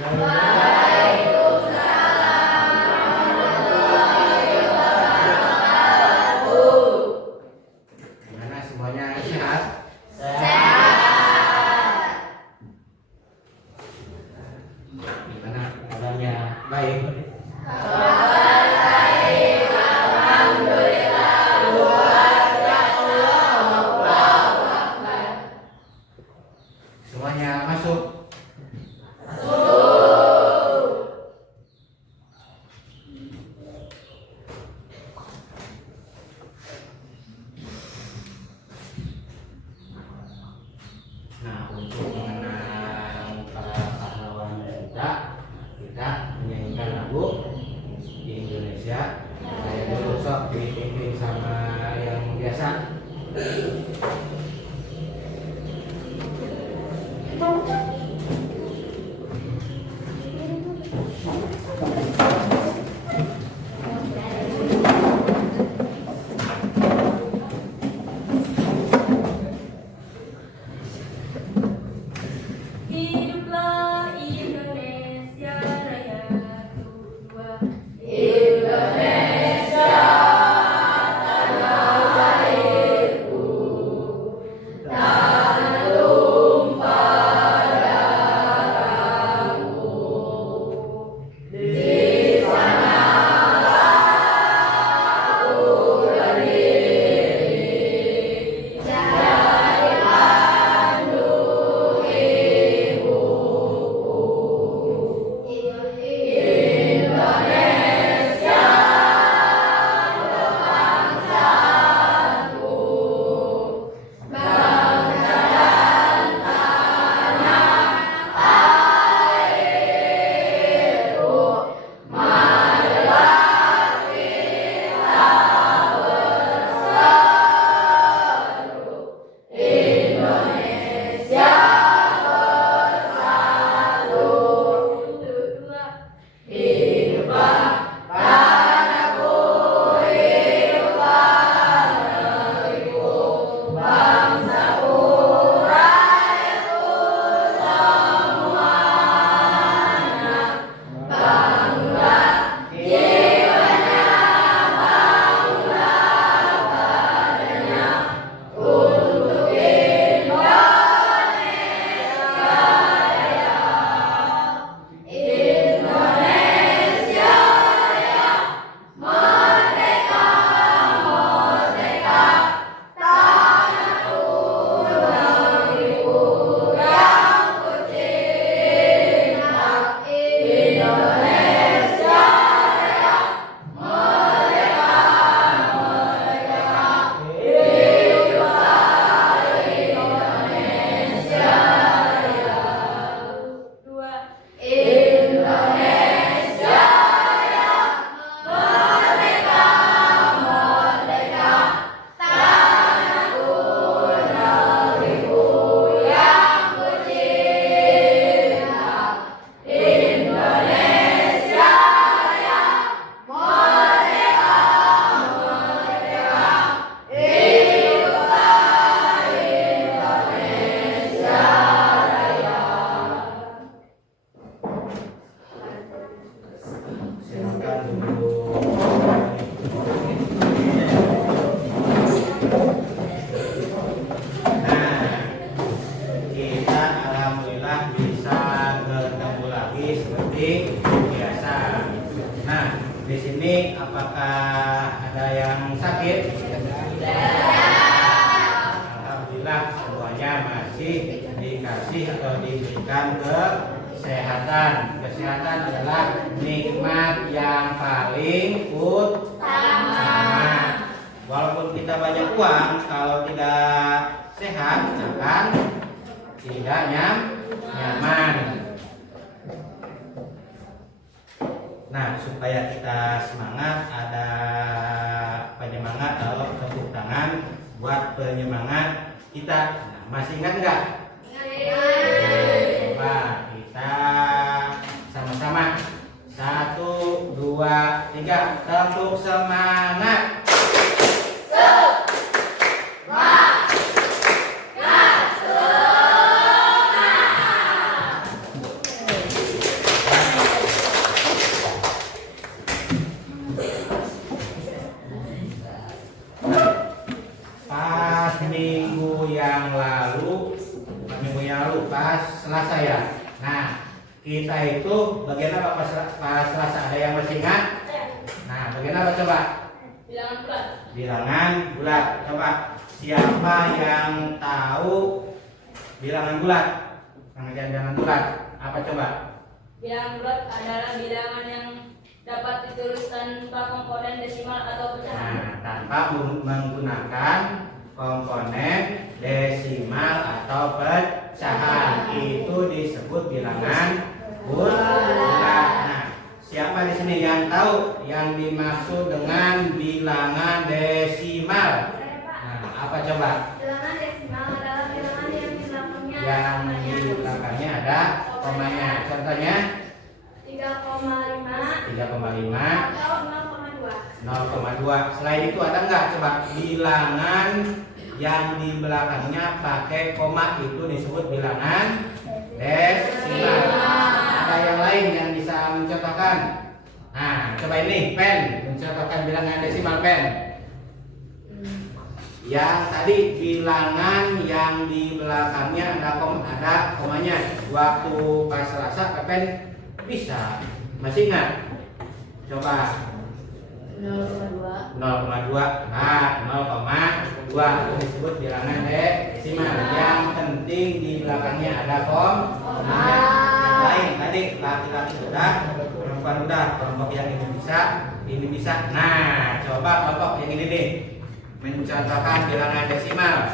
Gimana semuanya sehat? Gimana kabarnya? Baik. Semuanya masuk. Nah, untuk mengenang para pahlawan kita menyanyikan lagu di Indonesia. Saya dulu sok dipimpin sama yang biasa. Hiduplah Indonesia Raya Kedua. Di sini apakah ada yang sakit? Alhamdulillah semuanya masih dikasih atau diberikan kesehatan. Kesehatan adalah nikmat yang paling utama. Walaupun kita banyak uang, kalau tidak sehat akan tidak nyaman. Nah, supaya kita semangat, ada penyemangat atau tepuk tangan buat penyemangat kita. Nah, masih ingat nggak? Coba kita sama-sama 1, 2, 3 tepuk semangat. pas Selasa ya. Nah, kita itu bagian apa pas Selasa? Ada yang masih ingat? Nah, bagian apa coba? Bilangan bulat. Bilangan bulat. Coba siapa yang tahu bilangan bulat? Pengertian bilangan bulat apa coba? Bilangan bulat adalah bilangan yang dapat ditulis tanpa komponen desimal atau pecahan. Nah, tanpa menggunakan komponen desimal atau pecahan, itu disebut bilangan bulat. Nah, siapa di sini yang tahu yang dimaksud dengan bilangan desimal? Nah, apa coba? Bilangan desimal adalah bilangan yang di belakangnya Yang di belakangnya ada komanya. Contohnya 3,5 3,5, atau 0,2. 0,2. Selain itu ada nggak coba bilangan yang di belakangnya pakai koma, itu disebut bilangan desimal. Ada yang lain yang bisa mencontohkan? Nah, coba ini pen mencontohkan bilangan desimal pen. Yang tadi bilangan yang di belakangnya ada komanya. Waktu pas Selasa pen bisa masih ingat? Coba 0,2. 0,2. Nah, 0,2 itu disebut bilangan desimal. Yang penting di belakangnya ada komanya. Yang lain tadi laki-laki sudah, perempuan udah. Kelompok yang ini bisa. Nah, coba kelompok yang ini nih mencontohkan bilangan desimal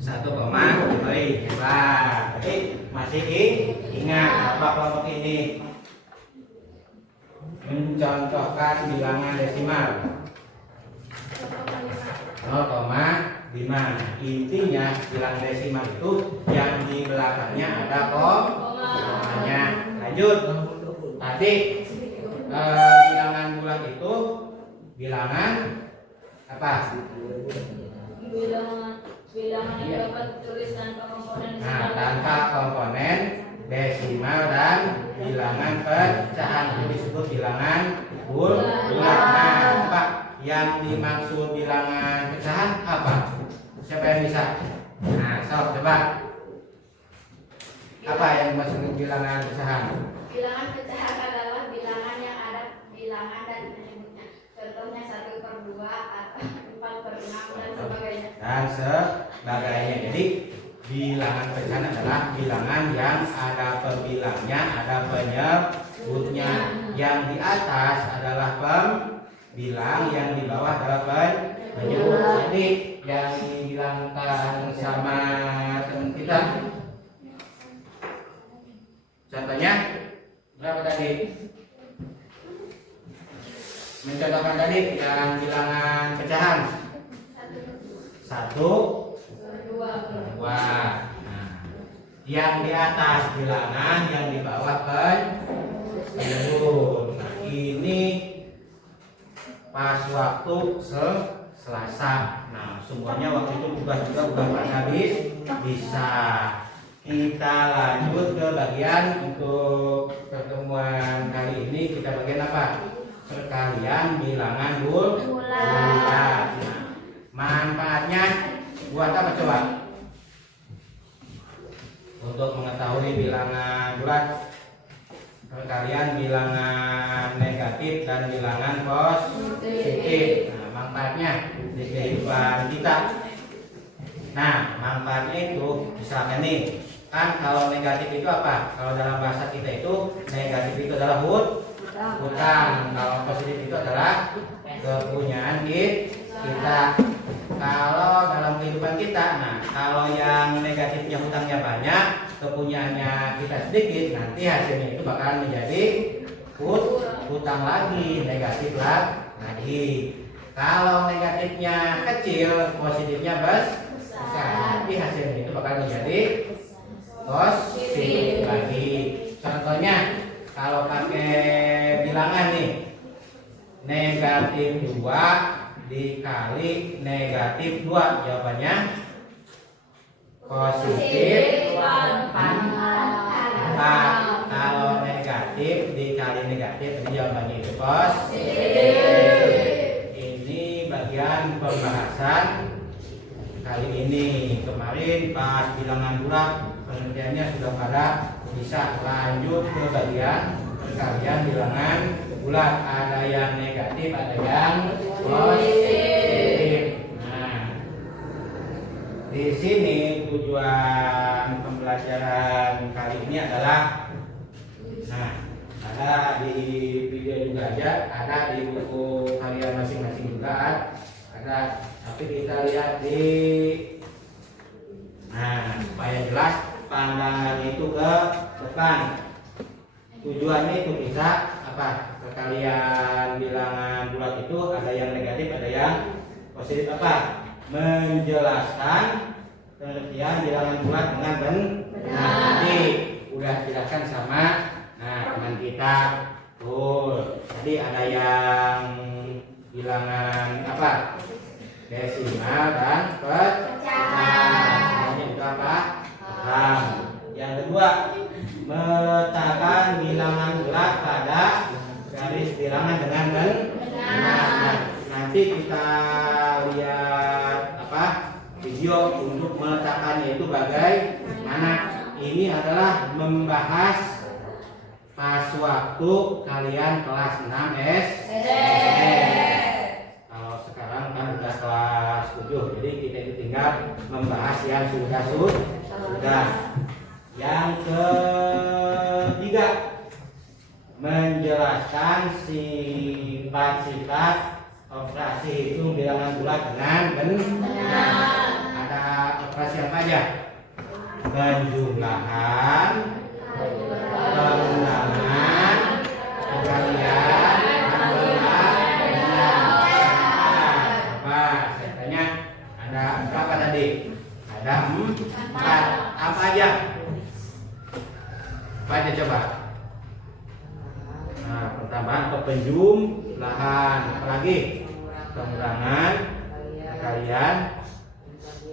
1,5. Hebat. Jadi masih ingat apa kelompok ini mencontohkan bilangan desimal 0,5. Intinya bilangan desimal itu yang di belakangnya ada komanya. Lanjut. Tadi bilangan bulat itu bilangan apa? Bilangan yang dapat ditulis tanpa komponen Nah, desimal. tanpa komponen desimal dan bilangan pecahan, itu disebut bilangan bulat. Nah, Pak, yang dimaksud bilangan pecahan apa? Siapa yang bisa? Nah, sok coba. Apa yang dimaksud bilangan pecahan? Bilangan pecahan adalah bilangan yang ada bilangan dan penyebutnya. Contohnya 1/2 atau 4/6 dan sebagainya. Dan sebagainya. Jadi bilangan pecahan adalah bilangan yang ada pembilangnya, ada penyebutnya. Yang di atas adalah pembilang, yang di bawah adalah penyebut. Jadi yang dibilangkan sama teman kita, contohnya berapa tadi? Mencontohkan tadi yang bilangan pecahan 1, 2. Nah, yang di atas bilangan, yang di bawah penyebut. Nah, ini pas waktu Selasa. Nah, semuanya waktu itu tugas juga udah pada bisa. Kita lanjut ke bagian untuk pertemuan kali ini. Kita bagian apa? Perkalian bilangan bulat. Nah, manfaatnya buat apa coba? Untuk mengetahui bilangan bulat, perkalian bilangan negatif dan bilangan positif. Nah, manfaatnya di kehidupan kita. Nah, manfaatnya itu misalkan nih, kan kalau negatif itu apa? Kalau dalam bahasa kita itu negatif itu adalah hutang. Kalau positif itu adalah kepunyaan kita. Kalau dalam kehidupan kita, nah kalau yang negatifnya hutangnya banyak, kepunyaannya kita sedikit, nanti hasilnya itu bakalan menjadi hutang lagi, negatif lagi. Kalau negatifnya kecil, positifnya besar, nanti hasilnya itu bakal menjadi positif lagi. Contohnya kalau pakai bilangan nih, negatif 2 dikali negatif 2, jawabannya positif 4. Kalau negatif dikali negatif, ini jawabannya itu positif. Ini bagian pembahasan kali ini. Kemarin pas bilangan bulat pengertiannya sudah pada bisa. Lanjut ke bagian perkalian bilangan bulat. Ada yang negatif, ada yang positif. Nah, di sini tujuan pembelajaran kali ini adalah, nah, ada di video juga ada di buku kalian masing-masing juga ada, tapi kita lihat di, nah, supaya jelas pandangan itu ke depan. Tujuannya itu kita apa? Perkalian bilangan bulat itu ada yang negatif, ada yang positif. Apa? Menjelaskan pengertian bilangan bulat dengan benar. Tadi udah jelaskan sama teman kita. Tuh, tadi ada yang bilangan apa? Desimal dan pecahan. Semuanya itu apa? Paham. Yang kedua, meletakkan bilangan bulat pada garis bilangan dengan benar. Nah, nanti kita lihat apa? Video untuk meletakkannya itu bagaimana. Ini adalah membahas pas waktu kalian kelas 6 SD. Kalau sekarang kan udah kelas 7, jadi kita itu tinggal membahas yang sudah. Yang ketiga, menjelaskan sifat-sifat operasi hitung bilangan bulat dengan benar. Ada operasi apa aja? Penjumlahan, pengulangan, pengalian, pembagian. Apa? Saya tanya, ada berapa tadi? Ada 4. Apa aja? Apa aja coba? Nah, pertambahan atau penjumlahan, apalagi pengulangan, pengalian,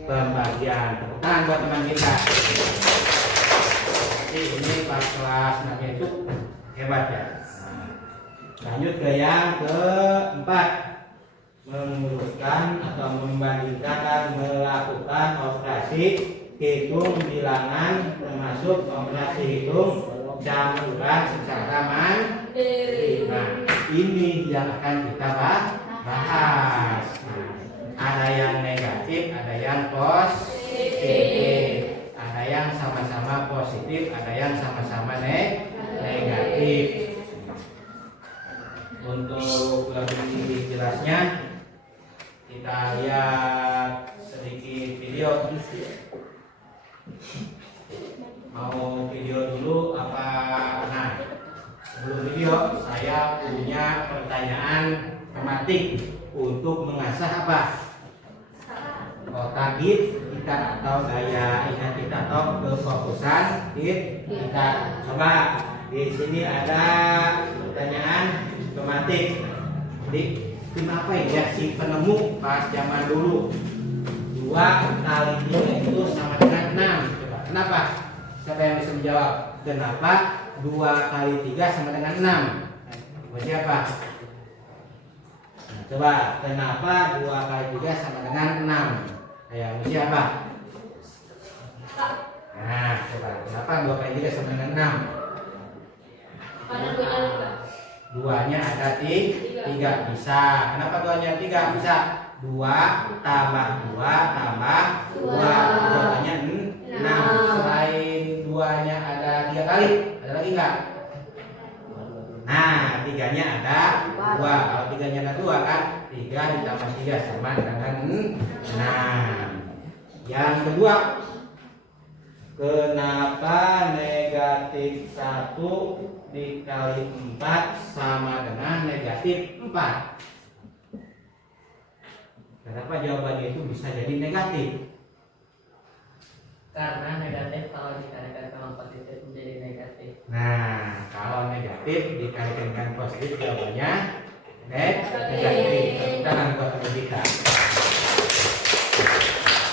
pembagian. Tepuk tangan buat teman kita. Jadi ini pas kelas 6 itu hebat ya. Lanjut ke yang keempat, menguruskan atau membandingkan dan melakukan operasi hitung bilangan termasuk operasi hitung campuran secara mandiri. Nah, ini yang akan kita bahas. Nah, ada yang negatif, ada yang positif. Ada yang sama-sama positif, ada yang sama-sama negatif. Untuk lebih jelasnya kita lihat sedikit video. Mau video dulu apa? Nah, sebelum video saya punya pertanyaan tematik untuk mengasah apa? Otak kita atau daya ingat kita atau kefokusan kita. Coba di sini ada pertanyaan tematik. Jadi kenapa ya si penemu pas zaman dulu 2 kali 3 itu sama dengan 6? Coba kenapa? Siapa yang bisa menjawab? Kenapa 2 kali 3 sama dengan 6? Siapa? Nah, coba kenapa 2 kali 3 sama dengan 6? Ayo, siapa? Nah, coba kenapa 2 kali 3 sama dengan 6? Karena punya 2-nya ada 3 bisa. Kenapa 2-nya 3 bisa? 2 tambah 2 tambah 2. Jawabannya 6. Selain 2-nya ada 3 kali, ada lagi enggak? Nah, 3-nya ada 2. Kalau 3-nya ada 2 kan 3 ditambah 3 sama dengan 6. Yang kedua, kenapa negatif 1 dikali 4 sama dengan negatif 4? Kenapa jawabannya itu bisa jadi negatif? Karena negatif kalau dikalikan sama positif menjadi negatif. Nah, kalau negatif dikalikan dengan positif jawabannya negatif. Kita akan buat kita.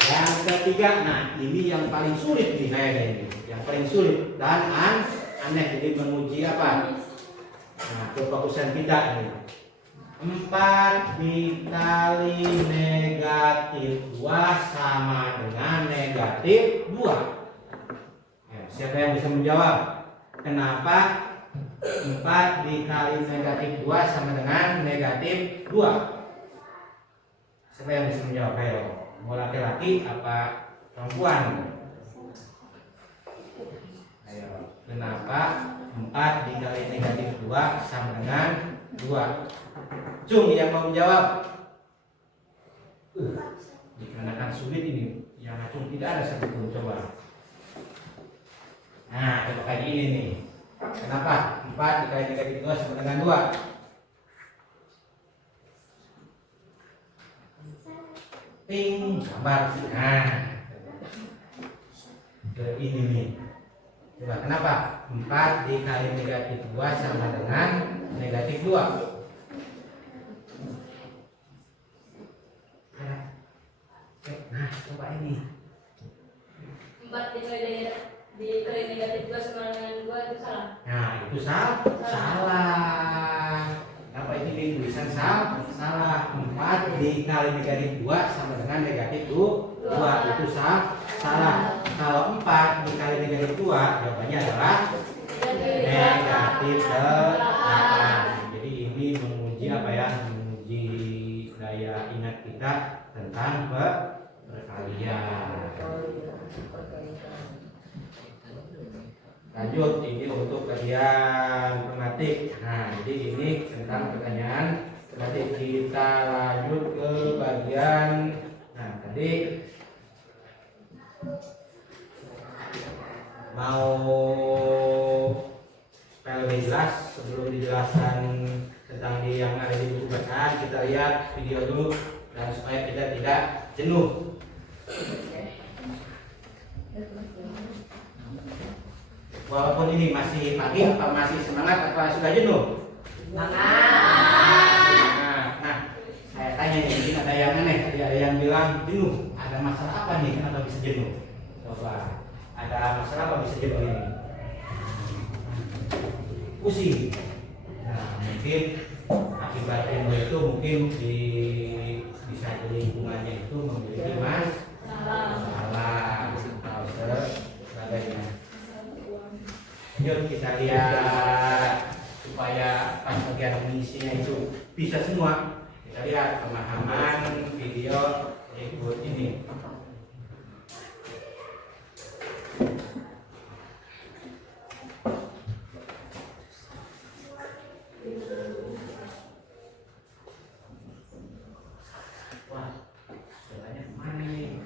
Yang ketiga, nah ini yang paling sulit nih kayaknya ini, yang paling sulit dan aneh, jadi menguji apa? Nah, kefokusan kita ini. 4 dikali negatif 2 sama dengan negatif 2. Siapa yang bisa menjawab? Kenapa 4 dikali negatif 2 sama dengan negatif 2? Siapa yang bisa menjawab? Ayo, mau laki-laki apa perempuan? Ayo, kenapa 4 dikali negatif 2 sama dengan 2? Cung yang mau menjawab. Dikarenakan sulit ini, yang Cung tidak ada satupun. Coba. Nah, coba kayak gini nih. Kenapa 4 dikali negatif 2 sama dengan 2? Ting, gambar. Nah, ke ini nih. Coba kenapa 4 dikali negatif 2 sama dengan negatif 2? Nah, coba ini 4 dikali negatif 2 sama dengan 2 itu salah. Nah, itu salah. Apa ini di tulisan salah. 4 dikali negatif 2 sama dengan negatif 2. Itu salah. Kalau 4 dikali negatif 2, jawabannya adalah negatif 8. Jadi ini menguji apa ya? Menguji daya ingat kita tentang perkalian. Lanjut, ini untuk bagian tematik. Nah, jadi ini tentang pertanyaan tematik. Kita lanjut ke bagian. Nah, tadi mau supaya lebih jelas, sebelum dijelaskan tentang yang ada di buku bacaan, kita lihat video dulu dan supaya kita tidak jenuh. Walaupun ini masih pagi, apa masih semangat atau sudah jenuh? Semangat. Nah, saya tanya nih, mungkin ada yang aneh, ada yang bilang jenuh. Ada masalah apa nih? Kenapa bisa jenuh? Coba, ada masalah apa bisa jenuh ini? Pusing. Nah, mungkin akibat jenuh itu mungkin bisa di lingkungannya itu memiliki masalah atau sebagainya. Yuk kita lihat supaya pas bagian mengisinya itu bisa semua. Kita lihat pemahaman video berikut ini. Wah, jalannya kemana nih?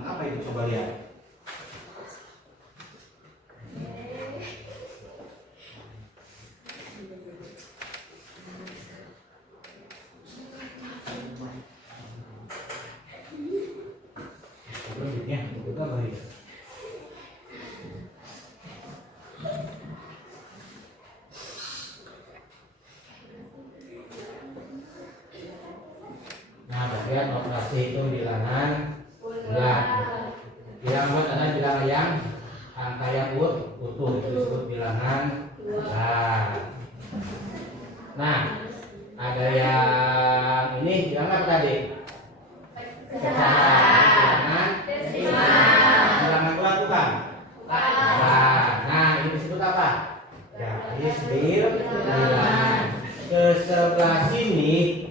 Apa itu coba lihat. Nah, bagian operasi itu bilangan bulat. Bilangan bulat adalah bilangan yang angka yang utuh, itu disebut bilangan bulat. Nah, ada yang ini bilangan apa tadi? Bilangan bilangan bulat bukan? Nah, ini disebut apa? Garis bilangan. Ke sebelah sini.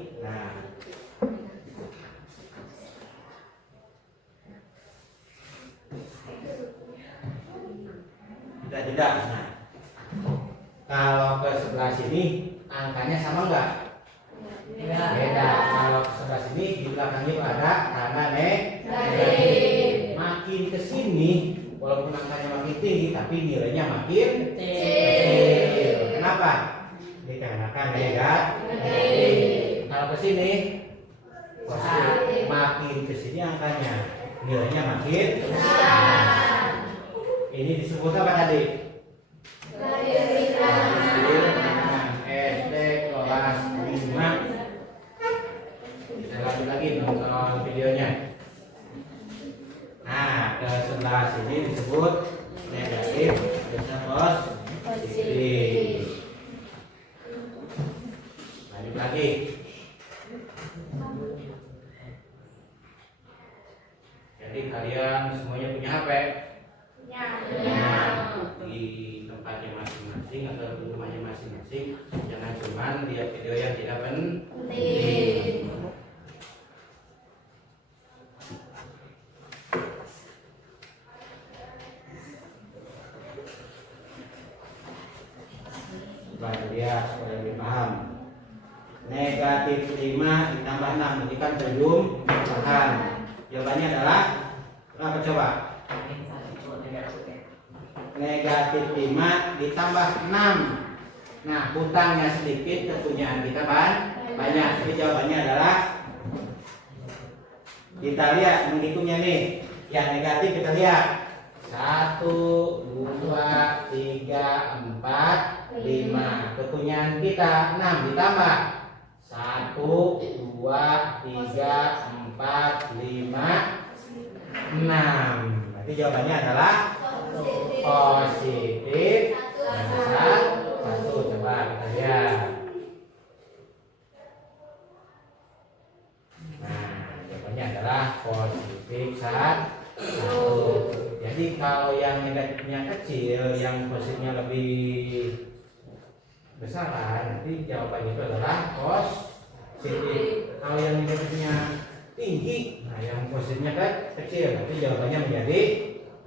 Tidak. Nah, kalau ke sebelah sini angkanya sama enggak? Beda. Kalau ke sebelah sini di belakangnya ada tanda negatif. Makin ke sini walaupun angkanya makin tinggi tapi nilainya makin kecil. Kenapa? Dikarenakan negatif. Kalau ke sini makin ke sini angkanya nilainya makin besar. Ini disebut apa tadi? Garis bilangan SD kelas 5 negatif bisa positif. Lanjut lagi. Jadi kalian semuanya punya HP? Di tempatnya masing-masing atau di rumahnya masing-masing. Jangan cuma lihat video yang tidak penting. Coba lihat supaya lebih paham. Negatif 5 ditambah 6 ini kan perjumlahan. Jawabannya adalah apa coba? Negatif 5 ditambah 6. Nah, hutangnya sedikit, kepunyaan kita banyak. Jadi jawabannya adalah kita lihat menghitungnya nih. Yang negatif kita lihat 1, 2, 3, 4, 5. Kepunyaan kita 6 ditambah 1, 2, 3, 4, 5, 6. Berarti jawabannya adalah positif. Satu. Coba kita lihat. Nah, jawabannya adalah positif 1. Jadi kalau yang negatifnya kecil, yang positifnya lebih besar, nanti jawabannya itu adalah positif. Kalau yang negatifnya tinggi, nah yang positifnya kecil, nanti jawabannya menjadi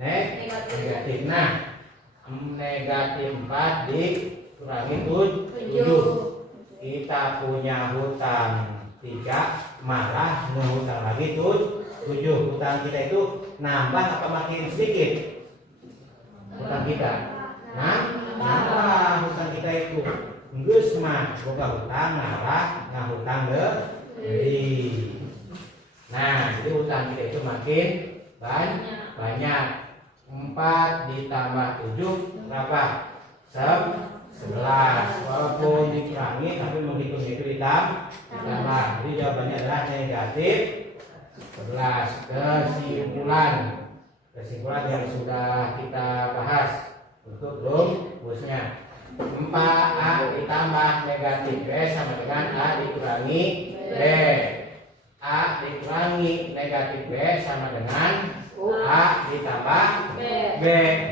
negatif. Nah, negatif 4 dikurangi 7. Kita punya hutang 3, malah menghutang lagi 7. Hutang kita itu nambah apa makin sedikit? Hutang kita nambah. Hutang kita itu geus mah boga hutang malah ngahutang deui. Nah, jadi hutang kita itu makin banyak. 4 ditambah 7 berapa? 11. Walaupun dikurangi tapi menghitung itu ditambah. Jadi jawabannya adalah negatif 11. Kesimpulan yang sudah kita bahas untuk rumusnya. 4A ditambah negatif B sama dengan A dikurangi B. A dikurangi negatif B sama dengan A ditambah B.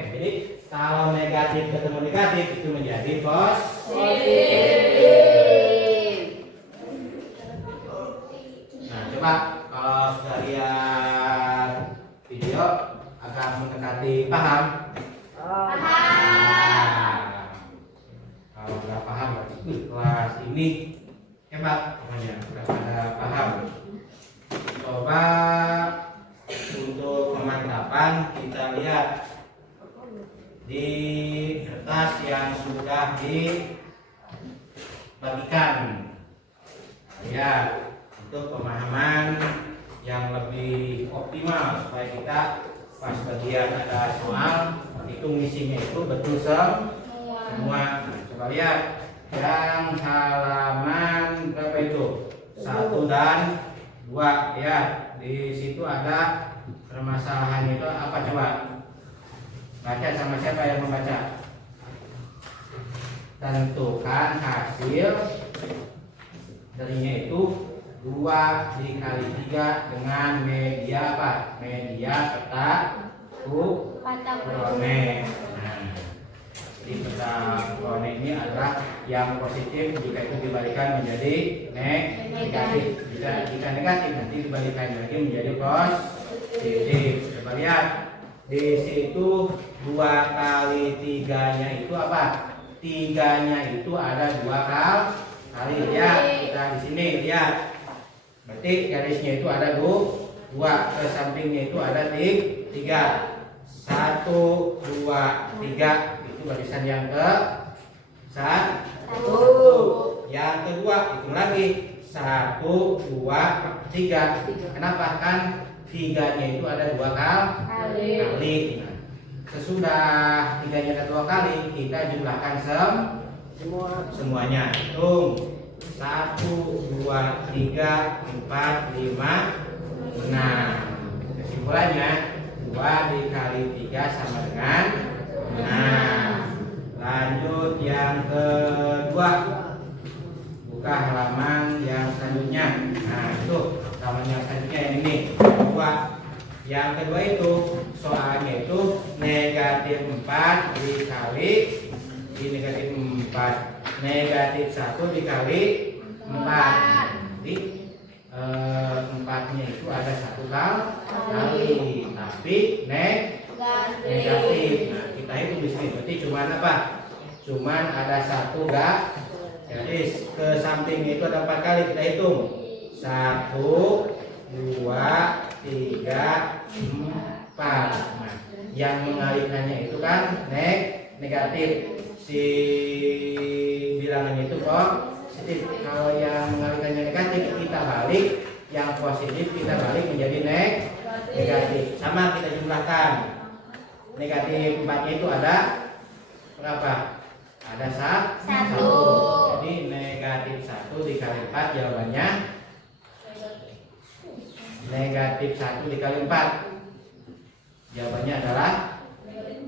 Jadi kalau negatif ketemu negatif itu menjadi positif. Nah, coba kalau sudah lihat video akan mendekati paham. Kalau nggak paham berarti kelas ini hebat pokoknya nggak ada paham. Coba untuk pemantapan kita lihat di kertas yang sudah dibagikan. Ya, untuk pemahaman yang lebih optimal supaya kita pas bagian ada soal itu ngisinya itu betul semua. Coba lihat yang halaman berapa itu? 1 dan 2 ya. Di situ ada permasalahan itu apa coba? Baca sama siapa yang membaca? Tentukan hasil darinya itu 2 dikali 3 dengan media apa? Media peta kronik. Nah, jadi peta kronik ini adalah yang positif jika itu dibalikan menjadi negatif. Jika negatif nanti dibalikan lagi menjadi positif. Coba lihat di situ 2 kali 3-nya itu apa? 3-nya itu ada 2 kali ya. Kita di sini lihat. Berarti garisnya itu ada 2, ke sampingnya itu ada 3. 1, 2, 3 itu barisan yang ke 1. Yang kedua itu lagi 1, 2, 3. Kenapa? Kan 3-nya itu ada 2 kali. Sesudah 3-nya ada 2 kali, kita jumlahkan semuanya. Hitung 1, 2, 3, 4, 5, 6. Kesimpulannya 2 dikali 3 sama dengan 6. Yang kedua, buka halaman yang selanjutnya. Nah, itu halaman yang selanjutnya yang ini. Yang kedua itu soalnya itu negatif 4 dikali di negatif 4, negatif 1 dikali 4. Jadi 4-nya itu ada 1 kali, tapi negatif. Nah, kita hitung di sini. Berarti cuman apa? Cuman ada 1 enggak? Jadi ke samping itu ada 4 kali, kita hitung. 1, 2, 3, 4. Nah, yang mengalihkannya itu kan negatif. Si bilangannya itu positif. Kalau yang mengalihkannya negatif, kita balik. Yang positif kita balik menjadi negatif. Sama kita jumlahkan. Negatif 4-nya itu ada berapa? Ada 1. Jadi negatif 1 dikali 4 jawabannya negatif 1 dikali 4. Jawabannya adalah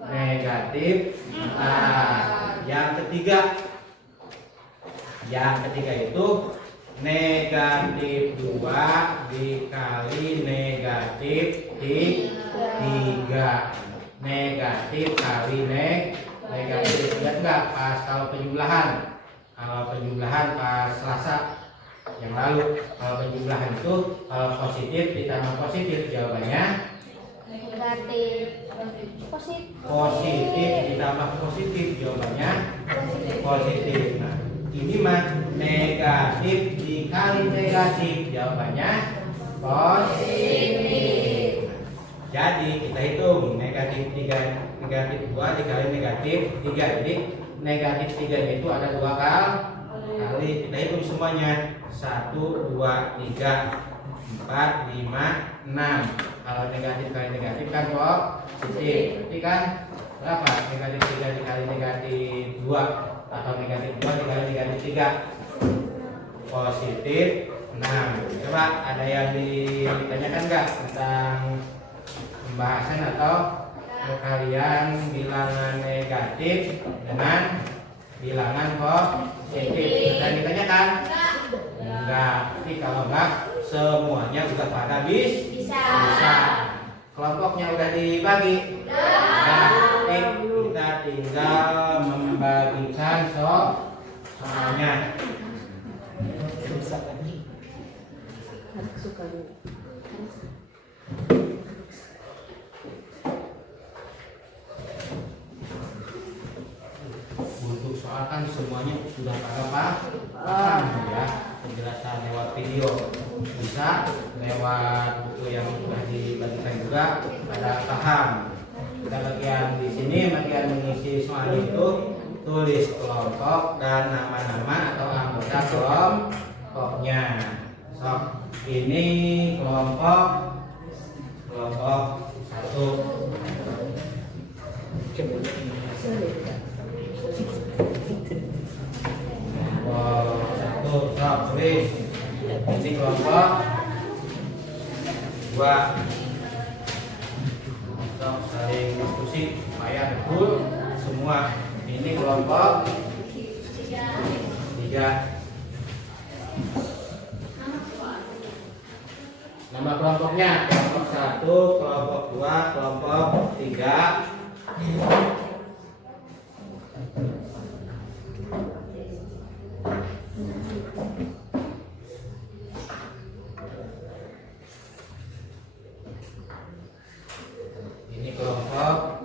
negatif 4. Yang ketiga itu negatif 2 dikali negatif 3. Negatif kali negatif. Lihat enggak pas kalau penjumlahan? Kalau penjumlahan pas Selasa yang lalu, kalau penjumlahan itu kalau positif ditambah positif jawabannya negatif. positif ditambah positif jawabannya positif. Nah, ini mah negatif dikali negatif jawabannya positif. Jadi kita hitung negatif 2 dikali negatif 3. Jadi negatif 3 itu ada 2 kali. Kita hitung semuanya. 1, 2, 3, 4, 5, 6. Kalau negatif kali negatif kan positif. Berarti kan berapa? Negatif 3 dikali negatif 2 atau negatif 2 dikali negatif 3 positif 6. Coba ada yang ditanyakan nggak tentang pembahasan atau perkalian bilangan negatif dengan bilangan positif? Dan ditanyakan? Enggak. Tapi kalau enggak, semuanya juga pada bisa. Kelompoknya udah dibagi. Nah, kita tinggal membagikan soalnya. Untuk soal kan semuanya sudah pada paham ya. Penjelasan lewat video bisa, lewat buku yang sudah dibagikan juga pada paham. Kita bagian di sini bagian mengisi soal itu tulis kelompok dan nama-nama atau anggota kelompoknya. So, ini kelompok 1. Tulis ini kelompok 2. Saling diskusi supaya betul semua. Ini kelompok 3. Nama kelompoknya kelompok 1, kelompok 2, kelompok 3. Ini kelompok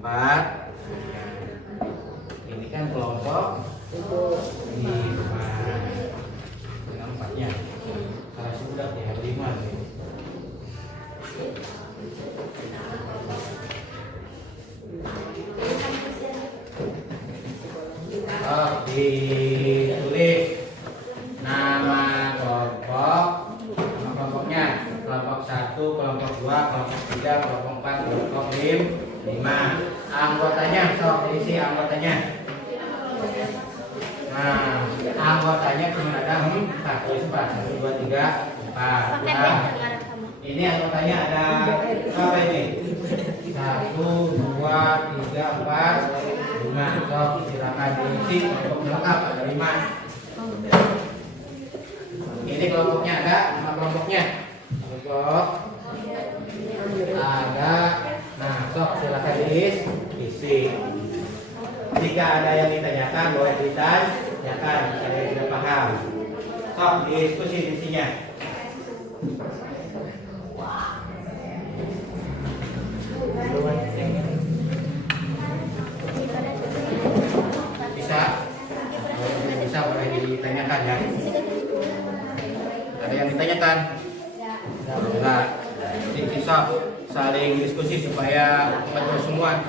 4. Ini kan kelompok 5. Dengan 4-nya karena sudah ya 5 nih. Ditulis nama kelompoknya kelompok 1, kelompok 2, kelompok 3, kelompok 4, kelompok 5. Anggotanya diisi anggotanya. Nah, anggotanya cuma ada 4. Tulis 4. 1, 2, 3, 4. Nah, ini anggotanya ada berapa ini? 1, 2, 3, 4, 5, 5. Sok silakan diisi untuk lengkap ada 5. Ini kelompoknya ada, nama kelompoknya. Kelompok ada. Nah, sok silakan diisi. Jika ada yang ditanyakan boleh ditanyakan, ada yang tidak paham. Sok diskusi isinya. Bisa boleh ditanyakan ya. Ada yang ditanyakan? Enggak. Bisa saling diskusi supaya betul semua.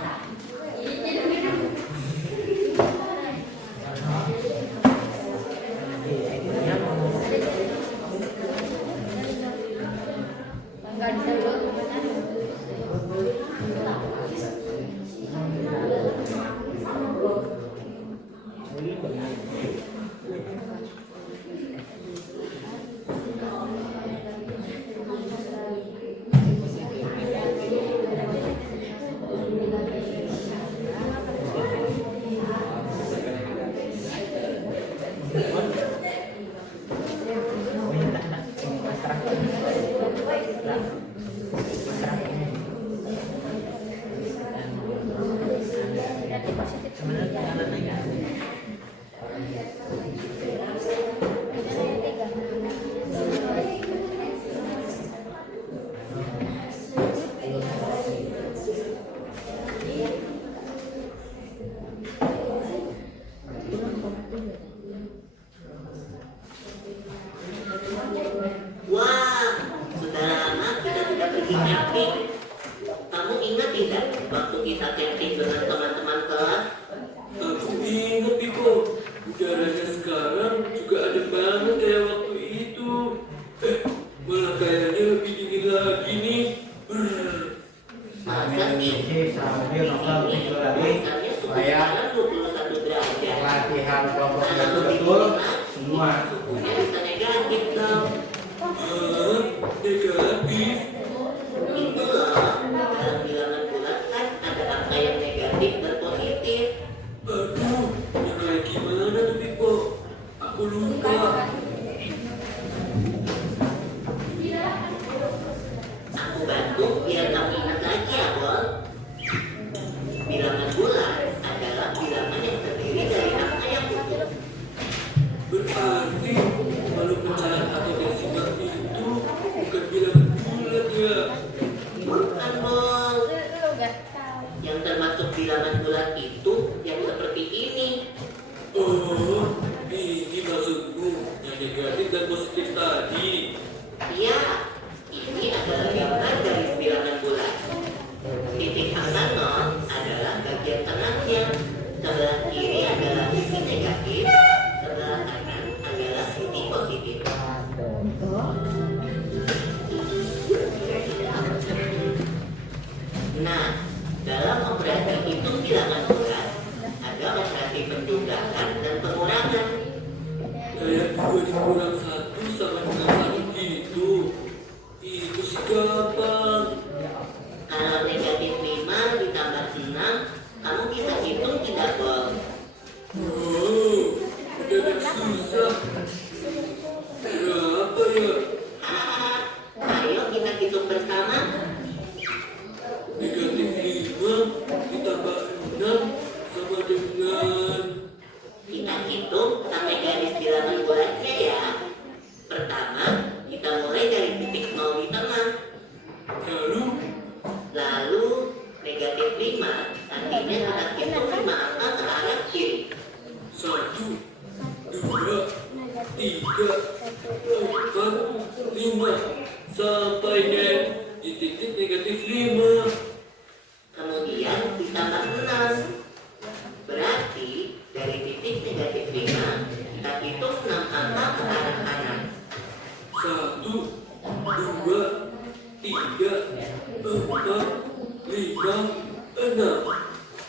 Wah, sudah lama kita tidak pergi camping. Kamu ingat tidak waktu kita camping dengan teman-teman kelas? Aku ingat Piko, udaranya sekarang juga adem banget kayak waktu itu. Malah kayaknya lebih dingin lagi nih. Masa sih? Sambil nonton video lagi Rasanya suhu supaya sekarang 21 derajat. latihan kelompoknya Kalau itu lebih betul panas, semua. suhunya bisa negatif dong. Negatif. Itu loh, dalam bilangan bulat kan ada angka yang negatif dan positif. Aduh, yang kayak gimana tuh Piko? Aku lupa. Aku bantu biar kamu ingat lagi ya, Bol. Bilangan bulat adalah bilangan yang terdiri dari angka yang utuh. Berarti kalau pecahan atau desimal itu bukan bilangan bulat ya? Bukan, Bol. Yang termasuk bilangan bulat itu yang seperti ini. Oh, ini maksudmu yang negatif dan positif tadi. Iya, ini adalah gambar dari bilangan bulat. Titik angka 0 adalah bagian tengahnya. Sebelah kiri adalah sisi negatif, sebelah kanan adalah sisi positif. Nah, dalam operasi hitung bilangan bulat, ada operasi penjumlahan dan pengurangan. Kayak 2 dikurang 1 sama dengan 1 gitu. Itu sih gampang. Kalau negatif 5 ditambah 6, kamu bisa hitung tidak, Bol? Oh, udah susah. Berapa ya? Ayo kita hitung bersama. Negatif 5 ditambah 6 sama dengan... Kita hitung sampai garis bilangan bulatnya ya. Pertama, kita mulai dari titik 0 di tengah. Lalu negatif 5, artinya kita hitung 5 angka ke arah kiri. 1, 2, 3, 4, 5 sampai deh di titik negatif 5. Kemudian ditambah 6. Berarti dari titik negatif 5, kita hitung 6 angka ke arah kanan. 1, 2, 3, 4, 5, 6.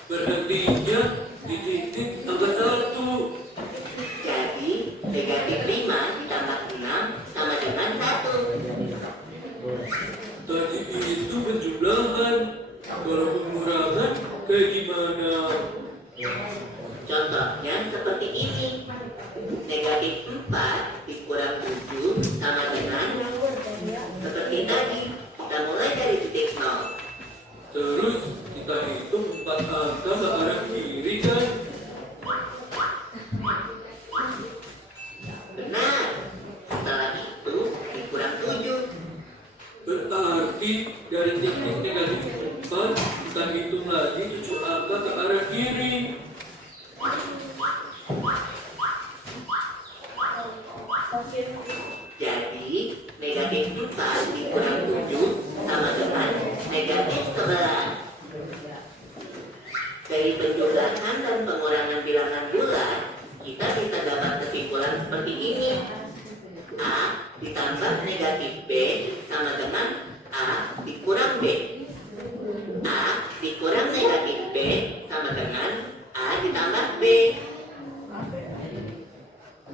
Berhentinya di titik angka 1. Jadi negatif 5 ditambah 6 sama dengan 1. Tadi itu penjumlahan. Kalau pengurangan kayak gimana? 4 angka ke arah kiri kan? Benar. Setelah itu dikurang 7. Berarti dari titik negatif 4 kita hitung lagi 7 angka ke arah kiri. Jadi negatif 4 dikurang 7 sama dengan negatif 11. Dari penjumlahan dan pengurangan bilangan bulat, kita bisa dapat kesimpulan seperti ini. A ditambah negatif B sama dengan A dikurang B. A dikurang negatif B sama dengan A ditambah B.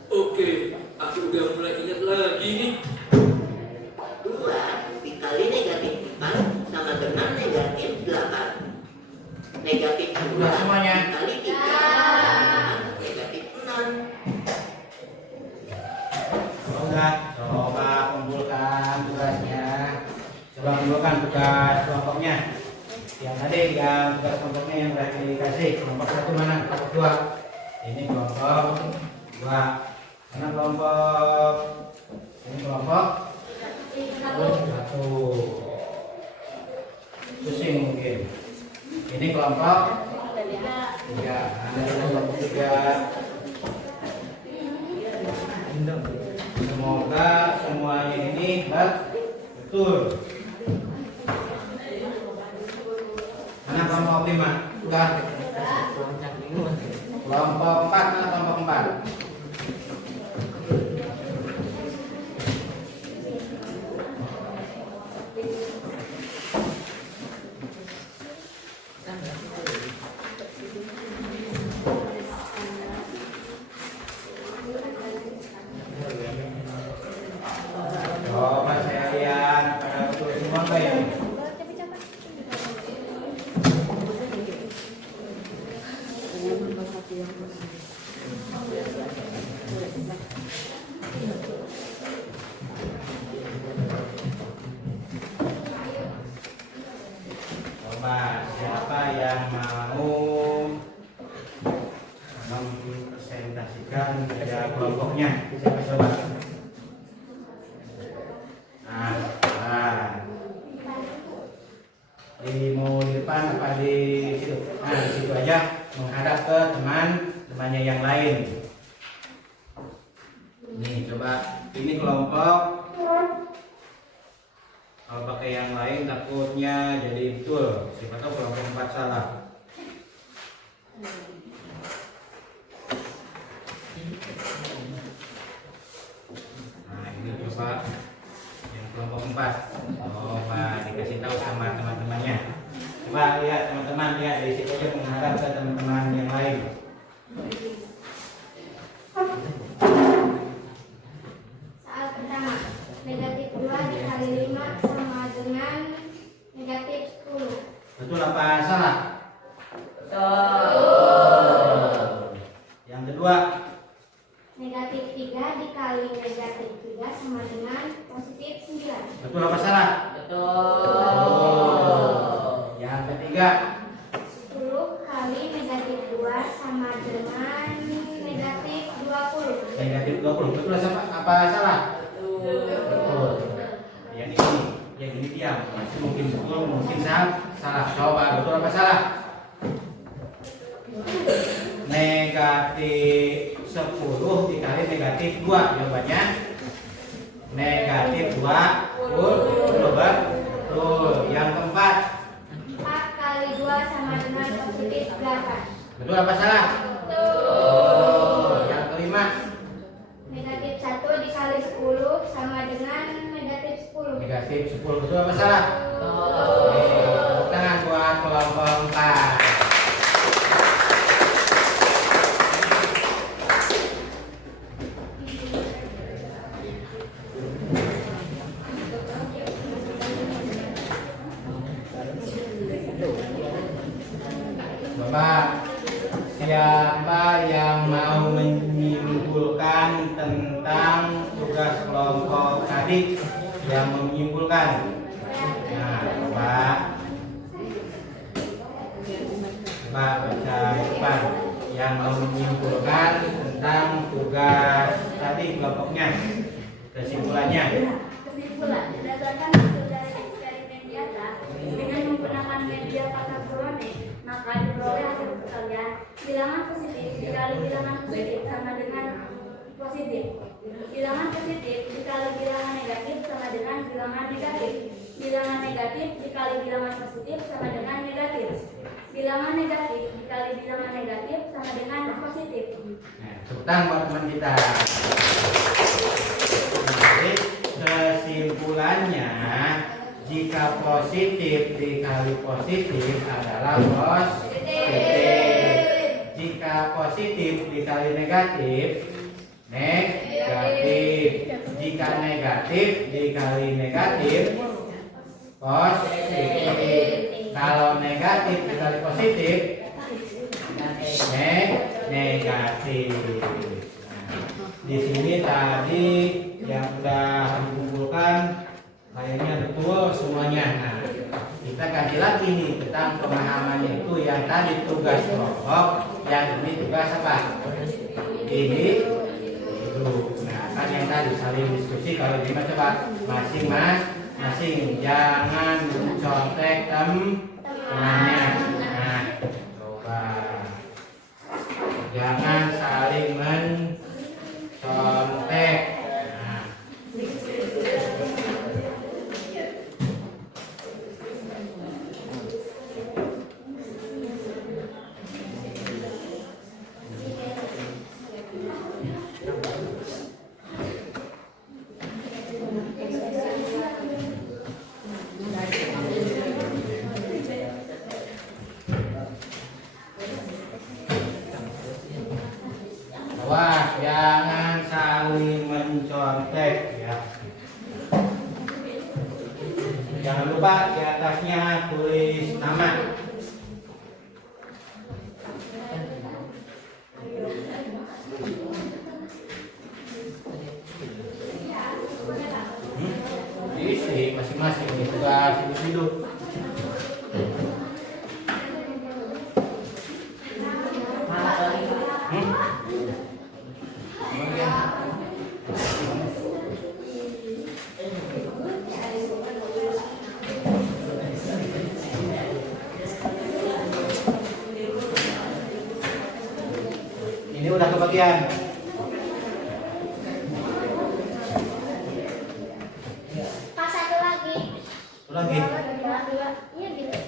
Oke, aku udah mulai ingat lagi nih. 2 dikali negatif 4 sama dengan negatif 8. Negatif 2 Udah semuanya. dikali 3 sama negatif 6. Udah, coba kumpulkan tugasnya. Coba kumpulkan tugas kelompoknya. Yang tadi yang tugas kelompoknya yang sudah dikasih. Kelompok 1 mana? Kelompok 2. Ini kelompok 2. Mana kelompok? Ini kelompok 1. Pusing mungkin. Ini kelompok 3. Ada kelompok 3. Semoga semuanya ini betul. Mana kelompok 5? Sudah. Kelompok 4 mana kelompok 4? Coba saya lihat pada betul semua enggak ya? Coba siapa yang mau mempresentasikan kerja kelompoknya? Siapa coba? Mau di depan apa di situ? Nah, di situ aja menghadap ke teman-temannya yang lain. Nih, coba ini kelompok. Kalau pakai yang lain takutnya jadi betul. Siapa tahu kelompok 4 salah. Nah, ini coba yang kelompok 4. Coba dikasih tahu sama teman-temannya. Coba lihat teman-teman, lihat dari situ aja menghadap ke teman-teman yang lain. Soal pertama, negatif 2 dikali 5 sama dengan negatif 10. Betul apa salah? Yang kedua, Negatif 3 dikali negatif 3 sama dengan positif 9. betul apa salah? Yang ketiga, 10 kali negatif 2 sama dengan negatif 20. negatif 20. Betul apa salah? Betul. Yang ini diam. Masih mungkin betul, mungkin salah. Coba betul apa salah? Negatif 10 dikali negatif 2. Jawabannya negatif 20. Betul. Yang keempat, 4 kali 2 sama dengan positif 8. betul apa salah? Betul. Yang kelima, Negatif 1 dikali 10 sama dengan negatif 10. negatif 10. Betul apa salah? Tepuk tangan buat kelompok 4. Coba siapa yang mau menyimpulkan tentang tugas kelompok tadi? Yang menyimpulkan. Nah, coba Coba baca depan yang mau menyimpulkan tentang tugas tadi kelompoknya. Kesimpulannya. Kesimpulan, berdasarkan hasil dari eksperimen di atas, dengan menggunakan media Patagonia, maka diperoleh hasil kalian bilangan positif dikali bilangan positif sama dengan positif. Bilangan positif dikali bilangan negatif sama dengan bilangan negatif. Bilangan negatif dikali bilangan positif sama dengan negatif. Bilangan negatif dikali bilangan negatif sama dengan positif. Nah, tepuk tangan buat teman kita. Jadi, kesimpulannya jika positif dikali positif adalah positif. Jika positif dikali negatif negatif. Jika negatif dikali negatif positif. Kalau negatif dikali positif negatif. Di sini tadi yang sudah dikumpulkan kayaknya betul semuanya. Nah, kita kaji lagi nih tentang pemahamannya itu yang tadi tugas kelompok, yang ini tugas apa? Ini itu. Nah, kan yang tadi saling diskusi, kalau ini coba masing-masing jangan contek temannya. Nah, coba jangan saling mencontek. Nah. Wah, jangan saling mencontek ya. Jangan lupa di atasnya tulis nama. Isi masing-masing di tugas hidup. Ini udah kebagian. Pak, satu lagi. Satu lagi. Iya gitu.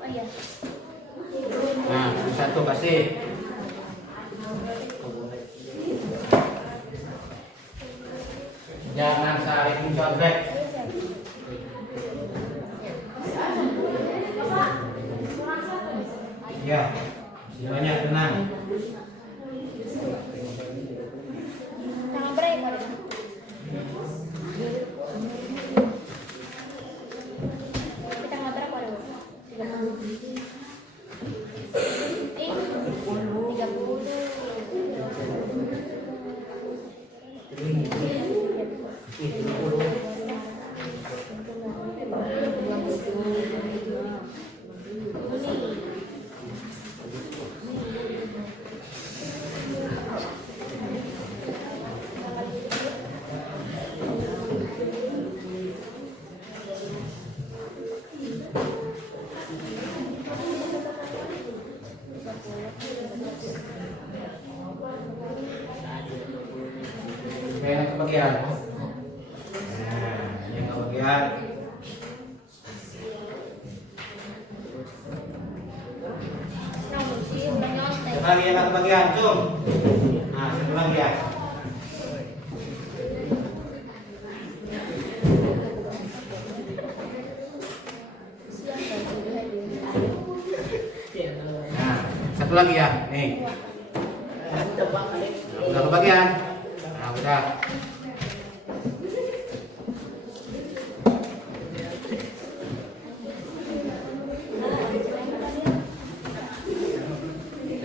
Oh iya. Nah, satu kasih. Jangan saling mencontek. Ya, istilahnya tenang. Tangan break. Kita ngobrol pada 30. Supaya enak kebagian. Nah, yang kebagian. Satu lagi yang kebagian, cum. Nah, satu lagi ya. Nah, satu lagi ya, nih. Udah kebagian. Nah, udah.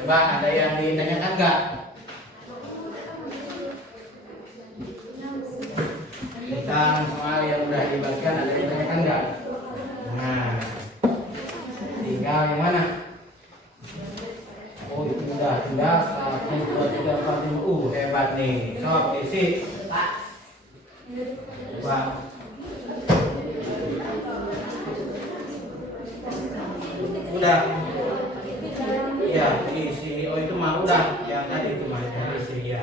Coba ada yang ditanyakan nggak? Tentang soal yang udah dibagikan ada yang ditanyakan nggak? Nah, tinggal yang mana? Hebat nih. Sok isi. Pak. Udah. Iya, isi. Oh itu mah udah. Yang tadi itu mah isi ya.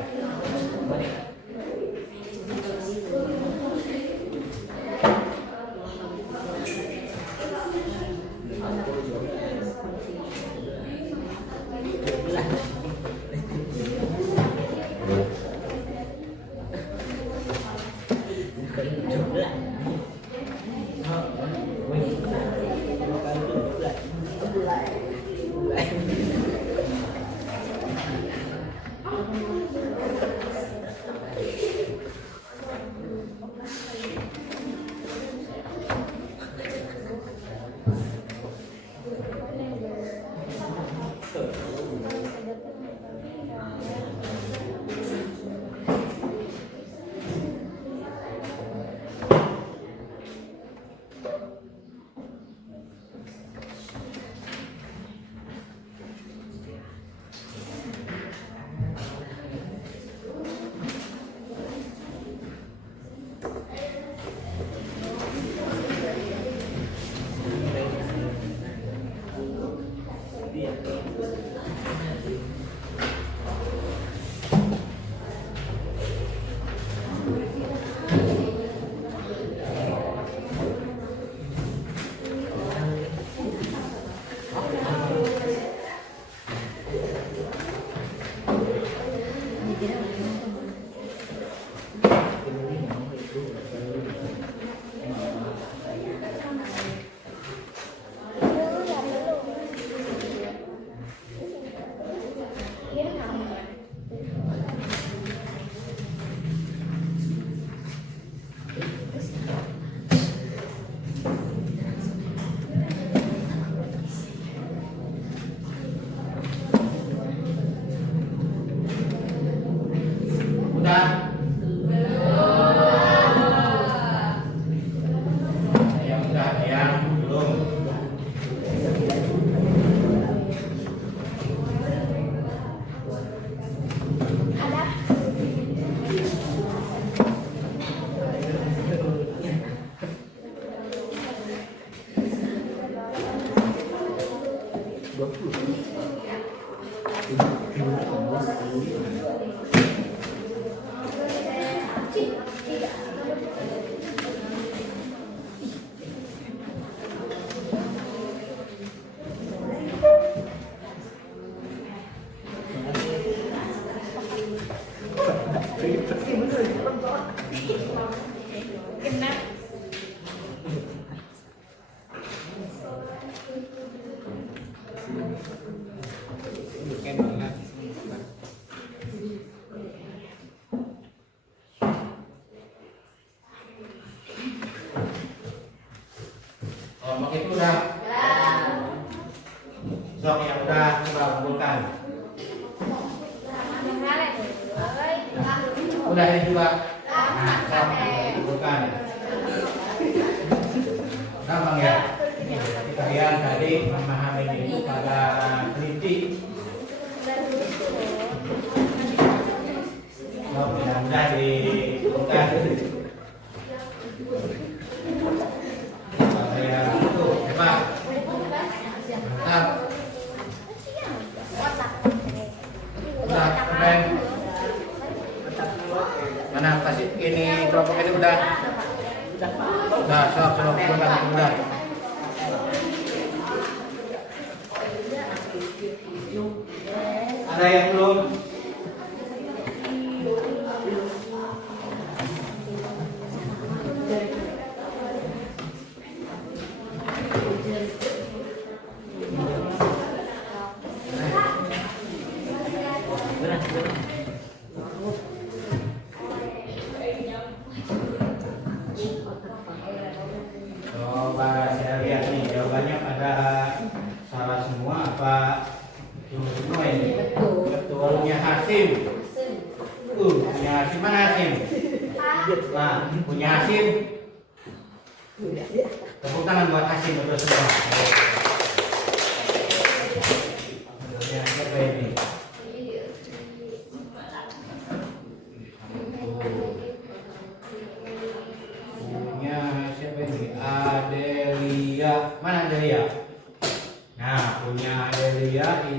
Udah. Yang udah, yang belum. Kelompok itu udah. Sok yang udah coba kumpulkan. Udah ini juga. Nah, sok kumpulkan. Gampang ya. Kalian tadi memahami itu pada teliti. Sok mudah-mudahan dikumpulkan. Mantap. Udah, keren. Mana pasti ini kelompok ini udah. Udah, sok udah. Ada yang belum? Coba saya lihat nih jawabannya pada salah semua apa semua ini? Betul. Punya Hasim. Punya Hasim mana Hasim? Nah, punya Hasim. Tepuk tangan buat Hasim betul semua. Siapa ini?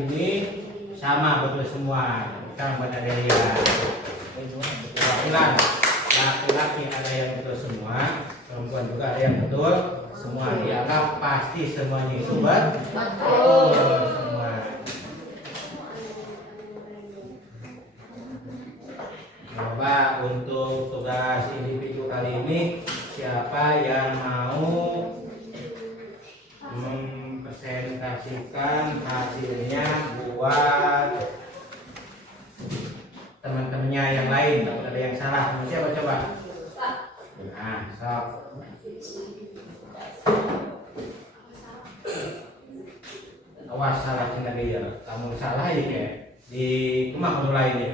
ini sama betul semua. Kita buat ada yang laki-laki ada yang betul semua, perempuan juga ada yang betul semua. Dianggap pasti semuanya itu betul semua. Coba untuk tugas individu kali ini, siapa yang mau mempresentasikan hasilnya buat teman-temannya yang lain? Takut ada yang salah. Siapa coba? Nah, sok. Awas salah cina dia. Kamu salah ya kayak di rumah orang lain ya.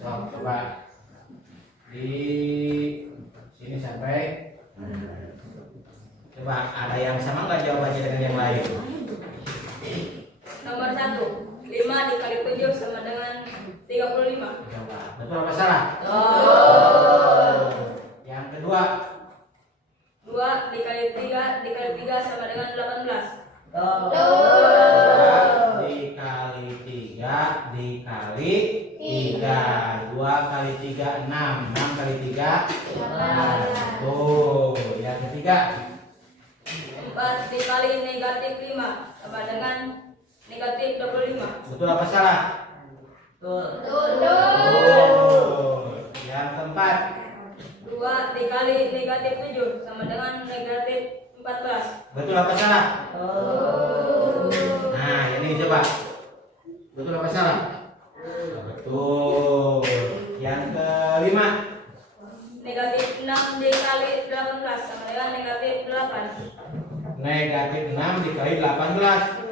Sok coba di sini sampai. Coba ada yang sama nggak jawabannya dengan yang lain? Nomor 1, 5 dikali 7 sama dengan 35. Coba, betul apa salah? Yang kedua, 2 dikali 3 sama dengan 18. 2 dikali 3 dikali 3. 2 kali 3 6. 6 kali 3 tuh. Yang ketiga, 4 dikali negatif 5 sama dengan negatif 25. betul apa salah? Betul. Yang keempat, 2 dikali negatif 7 sama dengan negatif 14. betul apa salah? Nah, ini coba. Betul apa salah? Betul. Yang kelima, Negatif 6 dikali 18 sama dengan negatif 8. negatif 6 dikali 18.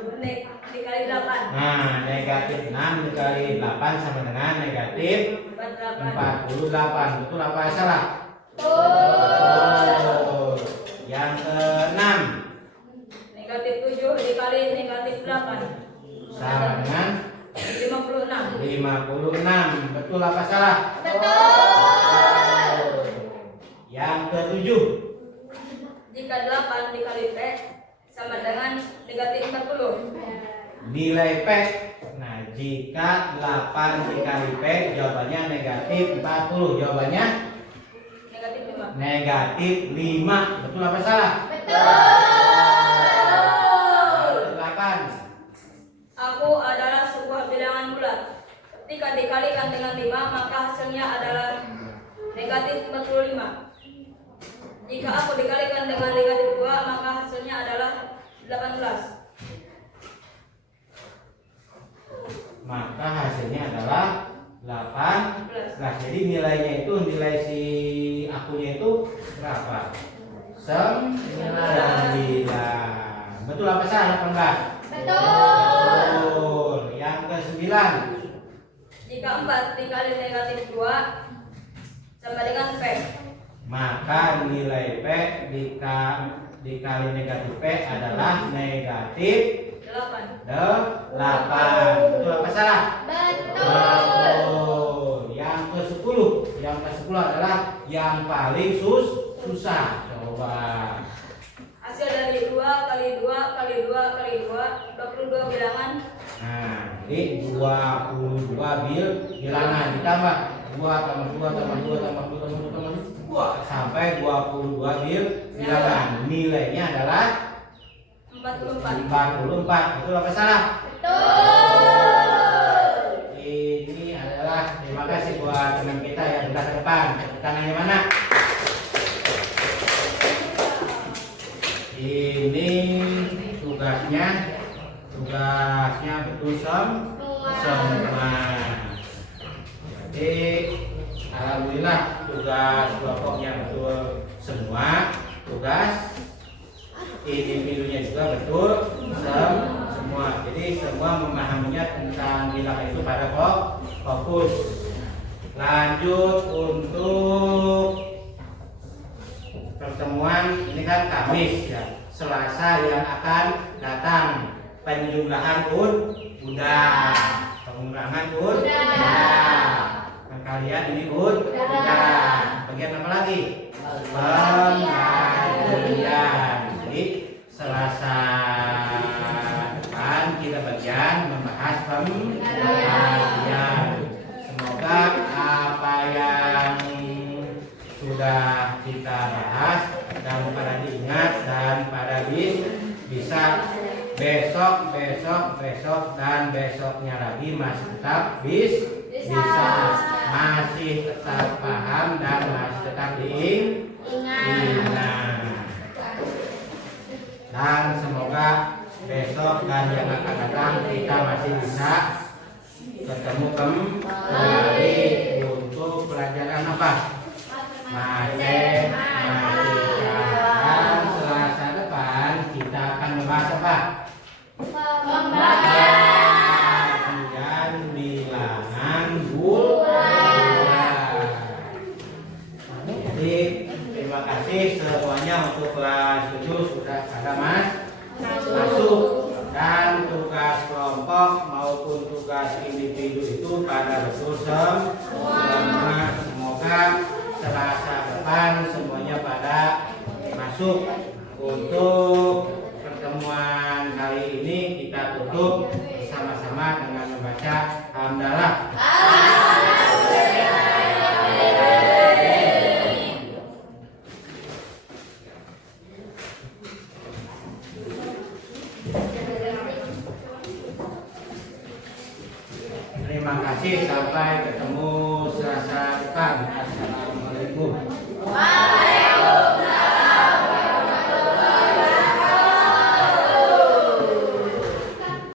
Dikali 8. Nah, negatif 6 dikali 8 sama dengan negatif 48. Betul apa salah? Betul. Yang keenam, Negatif 7 dikali negatif 8 sama dengan 56. 56. Betul apa salah? Yang ketujuh, Jika 8 dikali P sama dengan negatif 40. nilai P. Nah, jika 8 dikali P jawabannya negatif 40. Jawabannya Negatif 5. negatif 5. Betul apa salah? Betul. 8. Aku adalah sebuah bilangan bulat. Ketika dikalikan dengan 5 maka hasilnya adalah negatif 45. Jika aku dikalikan dengan negatif 2 maka hasilnya adalah 18. Maka hasilnya adalah 18. Jadi nilainya itu, nilai si akunya itu berapa? 9. Betul apa salah? 18. Betul. Yang ke-9, Jika 4 dikali negatif 2 sama dengan P, maka nilai P dikali negatif P adalah negatif 8. 8. Betul apa salah? Betul. Yang ke-10, adalah yang paling susah. Coba. Hasil dari 2 kali 2 kali 2 kali 2 22 bilangan. Nah, jadi 22 bilangan ditambah 2 tambah 2 tambah 2 tambah 2 tambah 2 tambah 2 sampai 22 bilangan. Nilainya adalah 44. Betul apa salah? Ini adalah, terima kasih buat teman kita yang belah ke depan. Tangannya mana? Ini tugasnya betul semua. Jadi alhamdulillah tugas kelompoknya betul semua. Tugas individunya juga betul semua. Jadi semua memahaminya tentang bilangan itu pada fokus. Lanjut untuk pertemuan ini kan Kamis ya. Selasa yang akan datang penjumlahan udah. Pengurangan udah. Kalian ini udah. Bagian apa lagi? Pengajian. Jadi Selasa depan kita bagian membahas pembagian. Semoga apa yang sudah kita bahas dan pada diingat dan pada bisa besok dan besoknya lagi masih tetap bisa masih tetap paham dan masih tetap diingat. Dan semoga besok dan yang akan datang kita masih bisa ketemu kembali untuk pelajaran apa? Matematika. Dan Selasa depan kita akan membahas apa? Pembagian bilangan bulan. Jadi terima kasih semuanya untuk kelas 7 sudah pada masuk, dan tugas kelompok maupun tugas individu itu pada betul semua. Semoga Selasa depan semuanya pada masuk. Untuk pertemuan kali ini kita tutup bersama-sama dengan membaca hamdalah. Terima kasih, sampai ketemu Selasa depan. Assalamualaikum.